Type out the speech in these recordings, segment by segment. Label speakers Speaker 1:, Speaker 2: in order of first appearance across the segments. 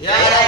Speaker 1: E aí?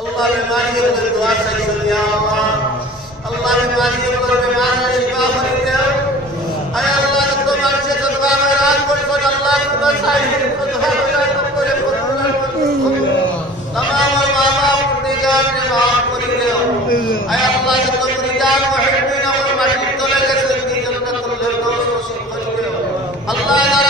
Speaker 1: اللہ نے ماری کے اندر دعا صحیح سنیا اللہ اللہ نے ماری کے اندر بیمار نے شفا فرمایا اے اللہ جب تو مار سے دعا میں رات کو کو اللہ کی دعا صحیح کو دعا میرا تو کرے تمام ماں باپ نے جان نے معاف کر دے اے اللہ جب تو میری جان محبین اور مشکل تو لے کے سجدی جنت الفردوس کو سن کر اللہ تعالی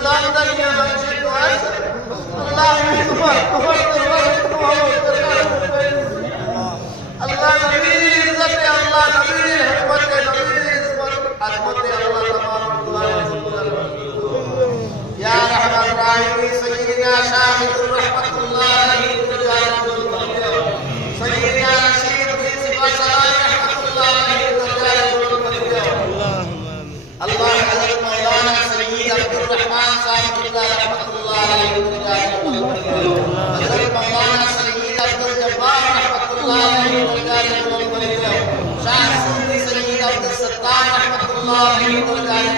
Speaker 1: অনুদান উদারিয়ে হয়েছে الله شعر سيد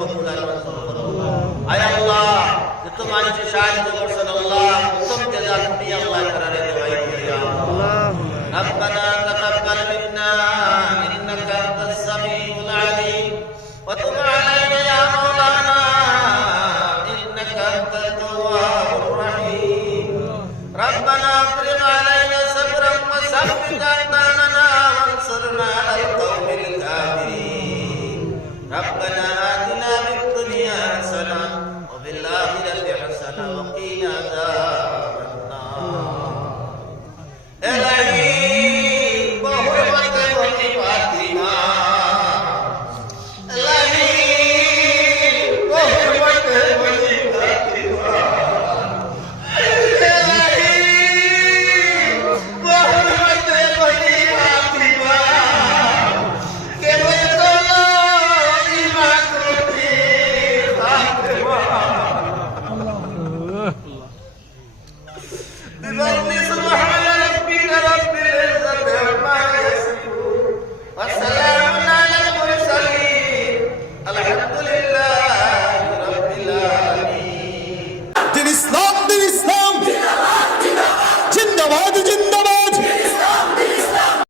Speaker 1: কবুল আয় আল্লাহ যে তোমার সাহায্য করছেন আল্লাহ উত্তম জেলা আল্লাহ করারে